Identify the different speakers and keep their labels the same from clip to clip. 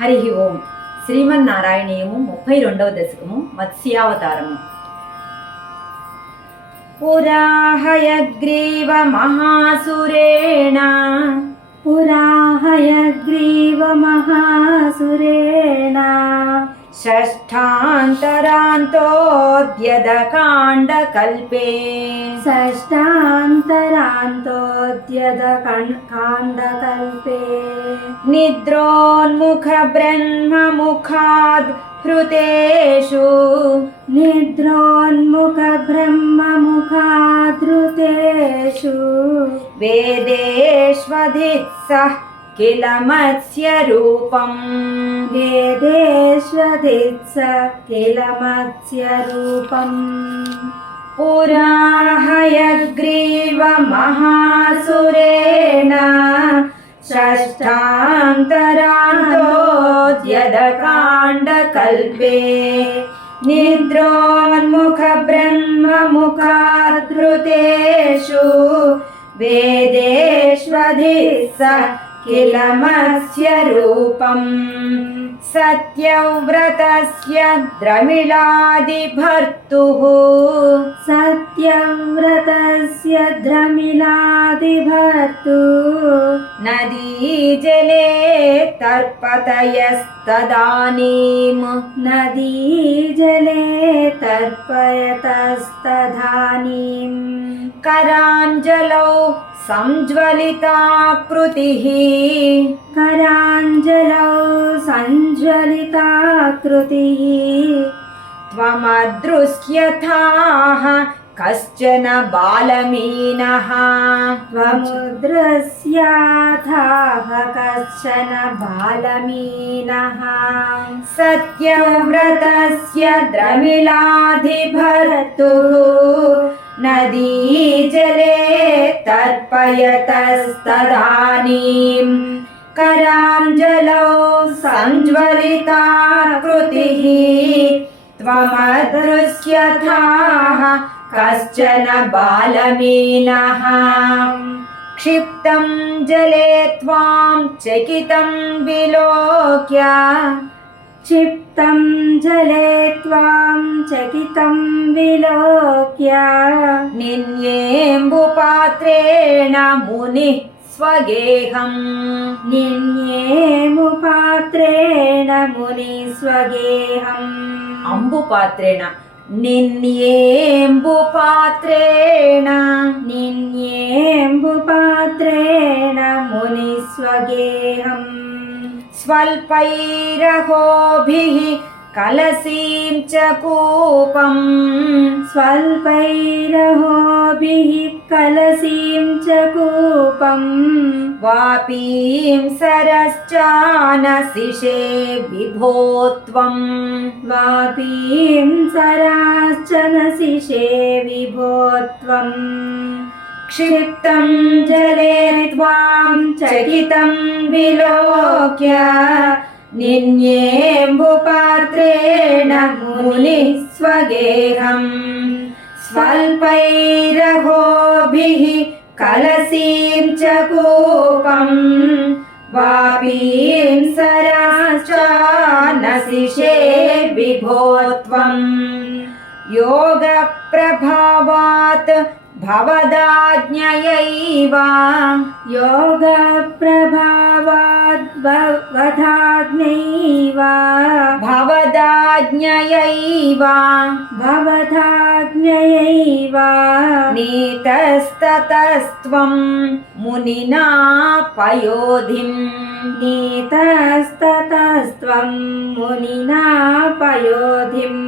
Speaker 1: హరి ఓం. శ్రీమన్నారాయణీయము ముప్పై రెండవ దశకము మత్స్యావతారము. పురాహయగ్రీవ మహాసురేణ.
Speaker 2: పురాహయగ్రీవ మహాసురేణ.
Speaker 1: షష్ఠాంతరాంతోద్యదకాండకల్పే
Speaker 2: షష్టాంతరాంతోద్యద కాండకల్పే
Speaker 1: నిద్రోన్ముఖ బ్రహ్మముఖాద్ హృతేషు
Speaker 2: నిద్రోన్ముఖ బ్రహ్మముఖాదృతేషు
Speaker 1: వేదేష్వధిత్సః కిల మత్స్య రూపం
Speaker 2: వేదేష్వదిత్స కిల మత్స్యరూపం
Speaker 1: పురాహయగ్రీవ మహాసురేణ బ్రహ్మముఖాధృతేషు వేదేష్వధిస్స కిల మత్స్య రూపం సత్యవ్రతస్య ద్రమిళాదిభర్తుః
Speaker 2: సత్యవ్రతస్య ద్రమిలాదిభర్తు
Speaker 1: నదీజలే తర్పతయస్తదానీం
Speaker 2: నదీజలే తర్పయతస్తధానీం
Speaker 1: कराञ्जलौ सञ्ज्वलिताकृतिः
Speaker 2: कराञ्जलौ सञ्ज्वलिताकृतिः
Speaker 1: त्वमदृश्यथाः कश्चन बालमीनः
Speaker 2: त्वमुद्रस्याथाः कश्चन बालमीनः
Speaker 1: सत्यव्रतस्य द्रमिलाधिभर्तुः नदीजले तर्पयतस्तदानीं कराञ्जलौ सञ्ज्वलिताकृतिः त्वमदृश्यथाः कश्चन बालमीनः। क्षिप्तं जले त्वां चकितं विलोक्य।
Speaker 2: क्षिप्तं जले त्वां चकितं विलोक्य
Speaker 1: निन्येम्बुपात्रेण मुनिः स्वगेहम्
Speaker 2: निन्येमुपात्रेण मुनिस्वगेहम्
Speaker 1: अम्बुपात्रेण निन्येम्बुपात्रेण
Speaker 2: निन्येम्बुपात्रेण मुनिस्वगेहम्
Speaker 1: स्वल्पैरहोभिः कलसीं च कूपम्
Speaker 2: स्वल्पैरहोभिः कलसीं च कूपम्
Speaker 1: वापीं सरश्चानसिषे विभो त्वम्
Speaker 2: वापीं सराश्चनसिषे विभो त्वम्
Speaker 1: क्षिप्तं जले त्वां चकितं विलोक्य निन्येम्बुपात्रेण मुनिः स्वगेहम् स्वल्पैरहोभिः कलसीं च कूपम् वापीं सराश्चानसिषे विभो त्वम् योगप्रभावात् भवदाज्ञयैव।
Speaker 2: योगप्रभावाद्वधाग्नैव
Speaker 1: भवदाज्ञयैव।
Speaker 2: भवधाग्नयैव
Speaker 1: नीतस्ततस्त्वं मुनिना पयोधिम्
Speaker 2: नीतस्ततस्त्वं मुनिना पयोधिम्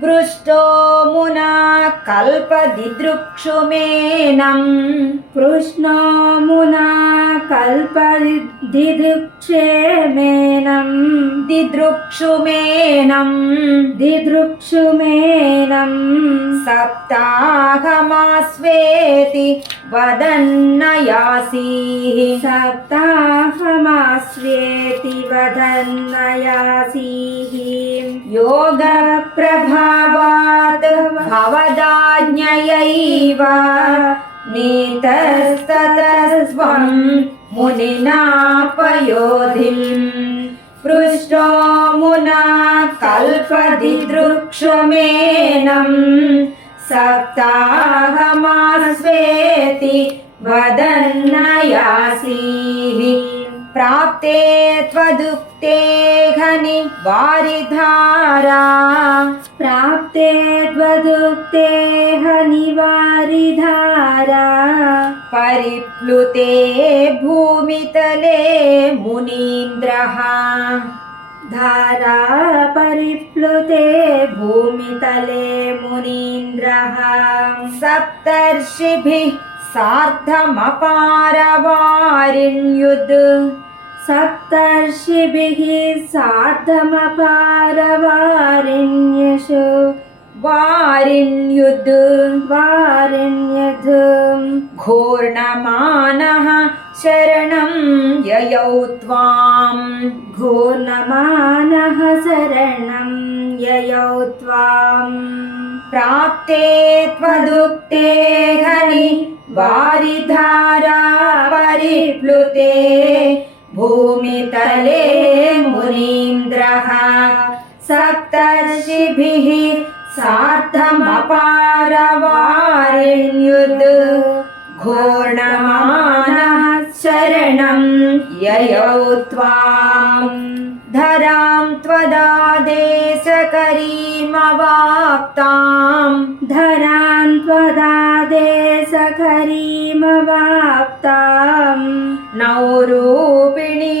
Speaker 1: पृष्टो मुना कल्पदिदृक्षुमेनम्
Speaker 2: कृष्णो मुना कल्पदिदृक्षेमेनम्
Speaker 1: दिदृक्षुमेनम्
Speaker 2: दिदृक्षुमेनम्
Speaker 1: सप्ताहमास्वेति वदन्नयासीः
Speaker 2: सप्ताहमास्वेति वदन्नयासीः
Speaker 1: योगप्रभावात् भवदाज्ञयैव नीतस्ततस्त्वं मुनिना पयोधिम् पृष्ठो मुना कल्पति दृक्षमेनम् सप्ताहमास्वेति वदन्नयासीः प्राप्ते त्वदुक्ते घनि वारिधारा
Speaker 2: प्राप्ते त्वदुक्ते हनिवारिधारा
Speaker 1: परिप्लुते भूमितले मुनीन्द्रः
Speaker 2: धारा परिप्लुते भूमितले मुनीन्द्रः
Speaker 1: सप्तर्षिभिः सार्धमपारवारिण्युद्
Speaker 2: सप्तर्षिभिः सार्धमपारवारिण्यषु
Speaker 1: वारिण्युद्
Speaker 2: वारिण्यध
Speaker 1: घोर्णमानः शरणं ययौ त्वाम्
Speaker 2: घोर्नमानः शरणं ययौ त्वाम्
Speaker 1: प्राप्ते त्वदुक्ते घनि वारिधारा परिप्लुते भूमितले मुनीन्द्रः। सप्तर्षिभिः सार्धमपारवारिण्युद्। घोर्णमानः शरणं ययौ त्वाम्। धरां त्वदादेशकरीमवाप्ताम्
Speaker 2: धरान् त्वदादेशकरीमवाप्ताम्
Speaker 1: नौरूपिणी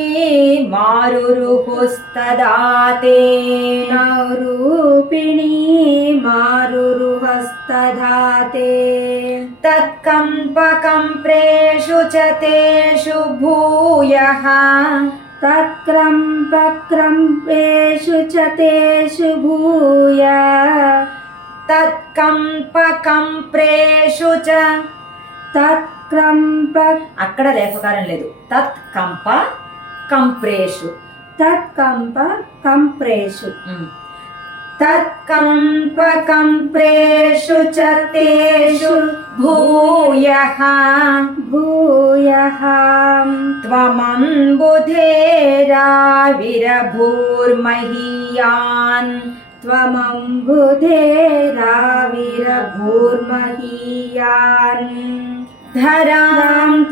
Speaker 1: मारुरुहुस्तदा ते
Speaker 2: नौरूपिणी मारुरुहस्तधाते
Speaker 1: तत्कम्पकम्प्रेषु च तेषु भूयः
Speaker 2: तत्क्रम्पक्रम्पेषु च तेषु भूय
Speaker 1: తత్కంపకంప్రేషు చ
Speaker 2: తత్క్రంప
Speaker 1: అక్కడ రేఫకారం లేదు తత్ కంప కంప్రేషు
Speaker 2: తత్కంప కంప్రేషు
Speaker 1: तत्कम्पकम्प्रेषु च तेषु भूयः।
Speaker 2: भूयः।
Speaker 1: त्वमम्बुधेराविरभूर्महीयान्।
Speaker 2: त्वमम्बुधेराविरभूर्महीयान्।
Speaker 1: धरां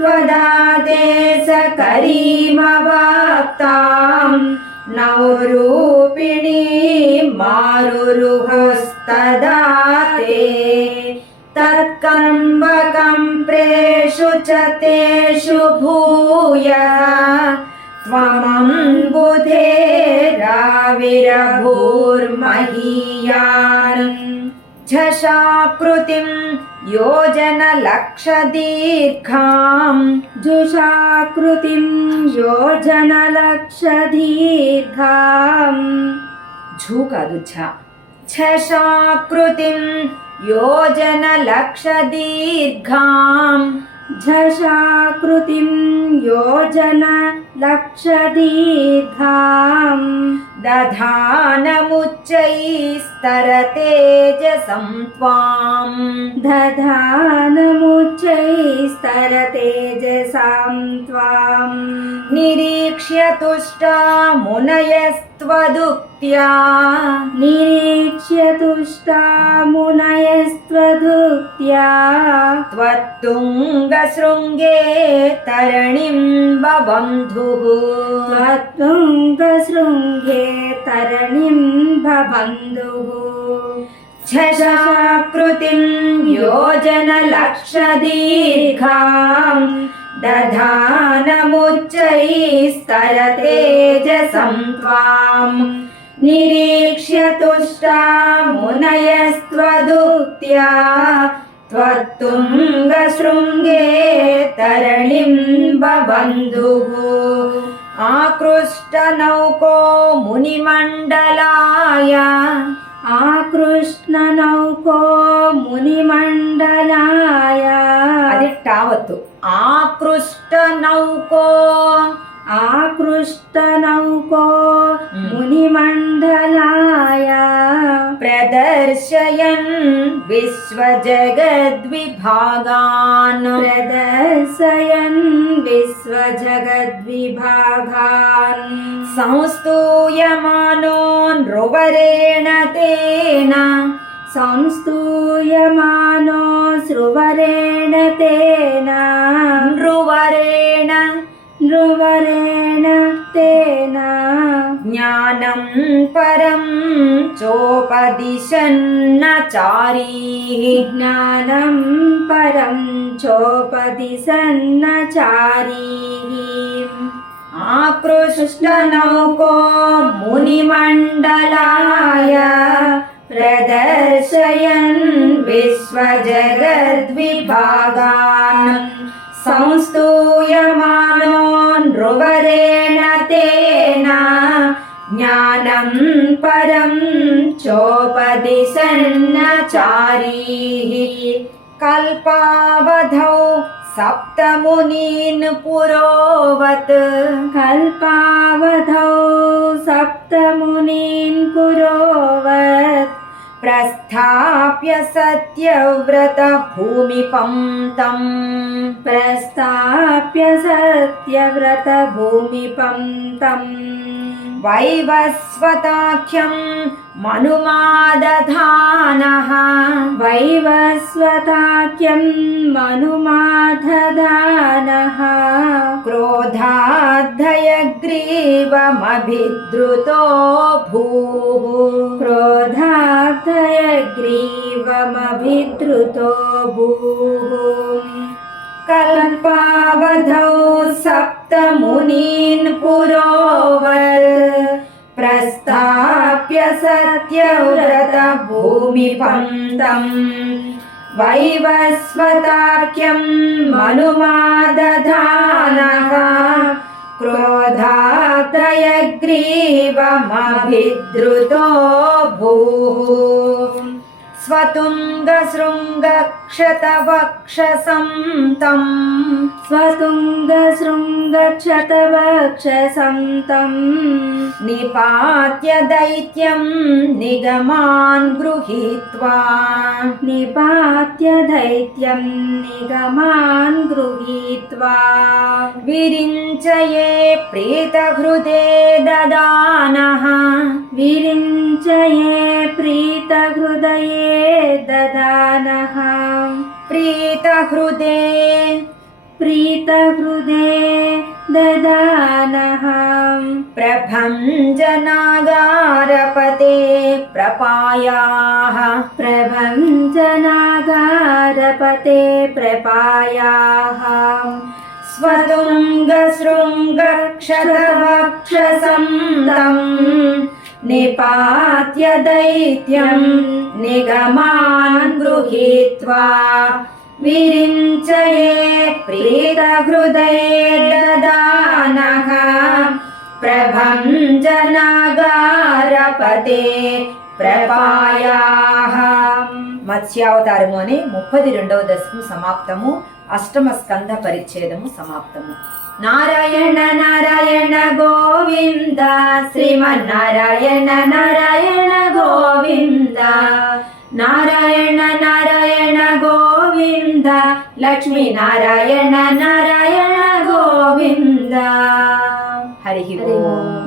Speaker 1: नौ नवरूपिणी मारुरुहस्तदा ते तत्कम्बकम्प्रेषु च तेषु भूयः त्वमम्बुधेराविरभूर्महीयान् झषाकृतिं योजनलक्षदीर्घाम्
Speaker 2: जुषाकृतिं योजनलक्षदीर्घाम् झूकादु
Speaker 1: झ झषाकृतिं योजनलक्षदीर्घां झषाकृतिं योजन
Speaker 2: झषाकृतिं योजनलक्षदीर्घाम्
Speaker 1: दधानमुच्चैस्तरतेजसं त्वाम्
Speaker 2: दधानमुच्चैस्तरतेजसां त्वाम्
Speaker 1: निरीक्ष्य तुष्टा मुनयस्त्वदुक्त्या
Speaker 2: निरीक्ष्य तुष्टा मुनयस्त्वदुक्त्या
Speaker 1: त्वत्तुङ्गशृङ्गे तरणिं बबन्धुः
Speaker 2: त्वत्तुङ्गशृङ्गे तरणिं बबन्धुः
Speaker 1: झषाकृतिं योजनलक्षदीर्घाम् दधानमुच्चैस्तरतेजसं त्वाम् निरीक्ष्य तुष्टा मुनयस्त्वदुक्त्या ತ್ವತ್ತುಂಗಶೃಂಗೆ ತರಳಿಂಬ ಬಂಧುಃ. ಆಕೃಷ್ಟ ನೌಕೋ
Speaker 2: ಮುನಿಮಂಡಲಾಯ ಆಕೃಷ್ಣ
Speaker 1: ನೌಕೋ ಮುನಿಮಂಡಲಾಯ ಅದಿಟ್ಟಾವತ್ತು. ಆಕೃಷ್ಟ ನೌಕೋ ఆకృష్ట నౌకో
Speaker 2: ఆకృష్టనౌకో
Speaker 1: మ్మ్.
Speaker 2: మునిమండలాయ
Speaker 1: ప్రదర్శయన్ విశ్వజగద్విభాగాన్.
Speaker 2: ప్రదర్శయన్ విశ్వజగద్విభాగాన్.
Speaker 1: సంస్తూయమానో నృవరేణ తేన.
Speaker 2: సంస్తూయమానో नृवरेण तेन
Speaker 1: ज्ञानं
Speaker 2: परं चोपदिशन्नचारीः।
Speaker 1: ज्ञानं परं चोपदिशन्नचारीः।
Speaker 2: आकृष्टनौको मुनिमण्डलाय प्रदर्शयन्
Speaker 1: विश्वजगद्विभागान्। संस्तूयमाणो नृवरेण तेन ज्ञानं परं चोपदिशन्नचारीः कल्पावधौ सप्तमुनीन् पुरोवत्। कल्पावधौ सप्तमुनीन् पुरोवत्।
Speaker 2: కల్పావధౌ సప్తమునీన్ పురోవత్
Speaker 1: ప్రస్థాప్య సత్యవ్రత భూమిపం తం
Speaker 2: ప్రస్థాప్య సత్యవ్రత భూమిపం తం
Speaker 1: వైవస్వతాఖ్యం మనుమాదధానః
Speaker 2: వైవస్వతాఖ్యం మనుమాధదానః
Speaker 1: క్రోధాద్ధయగ్రీవమభిద్రుతో భూః
Speaker 2: క్రోధార్థయగ్రీవమభిద్రుతో భూः
Speaker 1: కల్పావధౌ సప్తమునీన్ పురోవత్ ప్రస్థాప్య సత్యవ్రత భూమిపం स्वतुङ्गशृङ्गक्षतवक्षसं तं
Speaker 2: स्वतुङ्गशृङ्गक्षतवक्षसं तं
Speaker 1: निपात्य दैत्यं निगमान् गृहीत्वा
Speaker 2: निपात्य दैत्यं निगमान् गृहीत्वा
Speaker 1: विरिञ्चये प्रीतहृदे ददानः
Speaker 2: विरिञ्चये प्रीतहृदये ददानः।
Speaker 1: प्रीतहृदे
Speaker 2: प्रीतहृदे ददानः।
Speaker 1: प्रभम्
Speaker 2: जनागारपते प्रपायाः।
Speaker 1: प्रभम् जनागारपते प्रपायाः। स्वतुङ्गशृङ्गक्षवक्षसम् निपात्य दैत्यं निगमान् गृहीत्वा विरिञ्चये प्रीतहृदये ददानः ప్రభంజనాగారపతే ప్రపాయాః మత్స్యావతారము అనే ముప్పది రెండవ దశకం సమాప్తము అష్టమ స్కంద పరిచ్ఛేదము సమాప్తము. నారాయణ నారాయణ గోవింద శ్రీమన్నారాయణ నారాయణ గోవింద. నారాయణ నారాయణ గోవింద లక్ష్మీ నారాయణ నారాయణ గోవింద హరి ఓం.